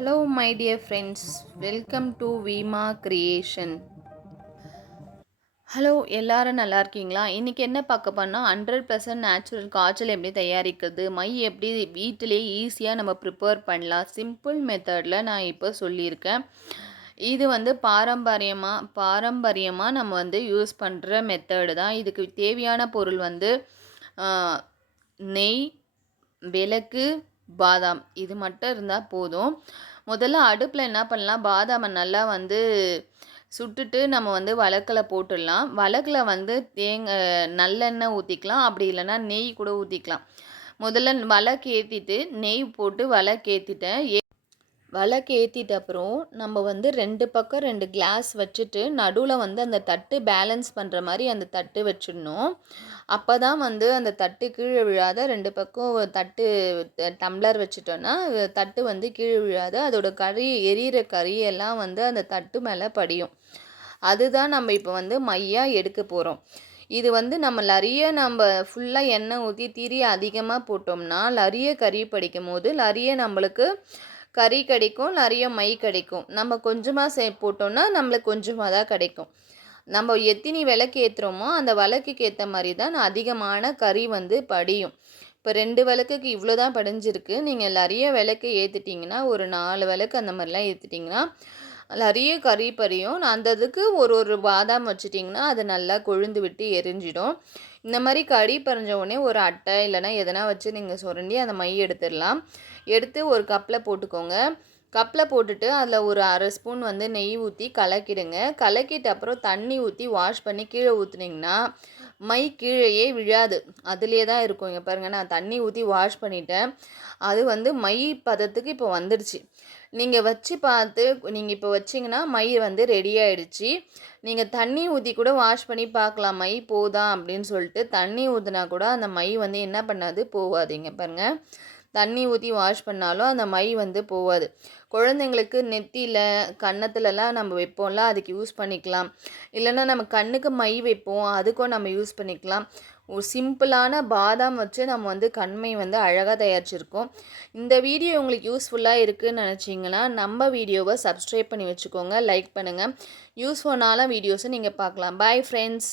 Hello my dear friends welcome to Veema creation hello எல்லோரும் நல்லா இருக்கீங்களா? இன்றைக்கி என்ன பார்க்க போனால் ஹண்ட்ரட் பர்சன்ட் நேச்சுரல் காய்ச்சல் எப்படி தயாரிக்கிறது மை எப்படி வீட்டிலே ஈஸியாக நம்ம ப்ரிப்பேர் பண்ணலாம் சிம்பிள் மெத்தடில் நான் இப்போ சொல்லியிருக்கேன். இது வந்து பாரம்பரியமாக பாரம்பரியமாக நம்ம வந்து யூஸ் பண்ணுற மெத்தடு தான். இதுக்கு தேவையான பொருள் வந்து நெய் விளக்கு பாதாம். இது மட்டும் இருந்தால் போதும். முதல்ல அடுப்பில் என்ன பண்ணலாம்? பாதாமை நல்லா வந்து சுட்டுட்டு நம்ம வந்து வழக்கில் போட்டுடலாம். வழக்கில் வந்து தேங்காய் நல்லெண்ணெய் ஊற்றிக்கலாம் அப்படி இல்லைன்னா நெய் கூட ஊற்றிக்கலாம் முதல்ல வழக்கு ஏற்றிட்டு நெய் போட்டு வழக்கு ஏற்றிட்டேன் விளக்கு ஏற்றிட்ட அப்புறம் நம்ம வந்து ரெண்டு பக்கம் ரெண்டு கிளாஸ் வச்சுட்டு நடுவில் வந்து அந்த தட்டு பேலன்ஸ் பண்ணுற மாதிரி அந்த தட்டு வச்சிடணும். அப்போ தான் வந்து அந்த தட்டு கீழே விழாத ரெண்டு பக்கம் தட்டு டம்ளர் வச்சுட்டோன்னா தட்டு வந்து கீழே விழாத. அதோட கறி எரியிற கறியெல்லாம் வந்து அந்த தட்டு மேலே படியும். அதுதான் நம்ம இப்போ வந்து மையாக எடுக்க போகிறோம் இது வந்து நம்ம லரிய நம்ம ஃபுல்லாக எண்ணெய் ஊற்றி திரி அதிகமாக போட்டோம்னா லரிய கறி படிக்கும் போது லரிய நம்மளுக்கு கறி கிடைக்கும் நிறைய மை கிடைக்கும். நம்ம கொஞ்சமாக சே போட்டோம்னா நம்மளுக்கு கொஞ்சமாக தான் கிடைக்கும். நம்ம எத்தினி விளக்கு ஏற்றுறோமோ அந்த விளக்குக்கு ஏற்ற மாதிரி தான் அதிகமான கறி வந்து படியும். இப்போ ரெண்டு விளக்குக்கு இவ்வளோ தான் படிஞ்சிருக்கு. நீங்கள் நிறைய விளக்கு ஏற்றுட்டிங்கன்னா ஒரு நாலு விளக்கு அந்த மாதிரிலாம் ஏற்றுட்டிங்கன்னா நிறைய கறி பறியும். அந்த இதுக்கு ஒரு ஒரு பாதாம் வச்சிட்டிங்கன்னா அது நல்லா கொழுந்து விட்டு எரிஞ்சிடும். இந்த மாதிரி கறி பறிஞ்ச உடனே ஒரு அட்டை இல்லைன்னா எதனா வச்சு நீங்கள் சுரண்டி அந்த மை எடுத்துடலாம். எடுத்து ஒரு கப்பில் போட்டுக்கோங்க. கப்பில் போட்டுட்டு அதில் ஒரு அரை ஸ்பூன் வந்து நெய் ஊற்றி கலக்கிடுங்க. கலக்கிட்ட அப்புறம் தண்ணி ஊற்றி வாஷ் பண்ணி கீழே ஊற்றுனீங்கன்னா மை கீழேயே விழாது. அதுலேயே தான் இருக்கும். இங்கே பாருங்கள் நான் தண்ணி ஊற்றி வாஷ் பண்ணிட்டேன். அது வந்து மை பதத்துக்கு இப்போ வந்துடுச்சு. நீங்கள் வச்சு பார்த்து நீங்கள் இப்போ வச்சிங்கன்னா மை வந்து ரெடி ஆயிடுச்சு. நீங்கள் தண்ணி ஊற்றி கூட வாஷ் பண்ணி பார்க்கலாம். மை போதா அப்படின்னு சொல்லிட்டு தண்ணி ஊற்றினா கூட அந்த மை வந்து என்ன பண்ணாது? போகாதீங்க பாருங்கள் தண்ணி ஊற்றி வாஷ் பண்ணாலும் அந்த மை வந்து போகாது குழந்தைங்களுக்கு நெத்தியில் கன்னத்துலலாம் நம்ம வைப்போம்ல அதுக்கு யூஸ் பண்ணிக்கலாம். இல்லைன்னா நம்ம கண்ணுக்கு மை வைப்போம் அதுக்கும் நம்ம யூஸ் பண்ணிக்கலாம். ஒரு சிம்பிளான பாதாம் வச்சு நம்ம வந்து கண்மை வந்து அழகாக தயாரிச்சிருக்கோம். இந்த வீடியோ உங்களுக்கு யூஸ்ஃபுல்லாக இருக்குதுன்னு நினச்சிங்கன்னா நம்ம வீடியோவை சப்ஸ்கிரைப் பண்ணி வச்சுக்கோங்க லைக் பண்ணுங்கள் யூஸ்ஃபுல்லான வீடியோஸை நீங்கள் பார்க்கலாம். Bye friends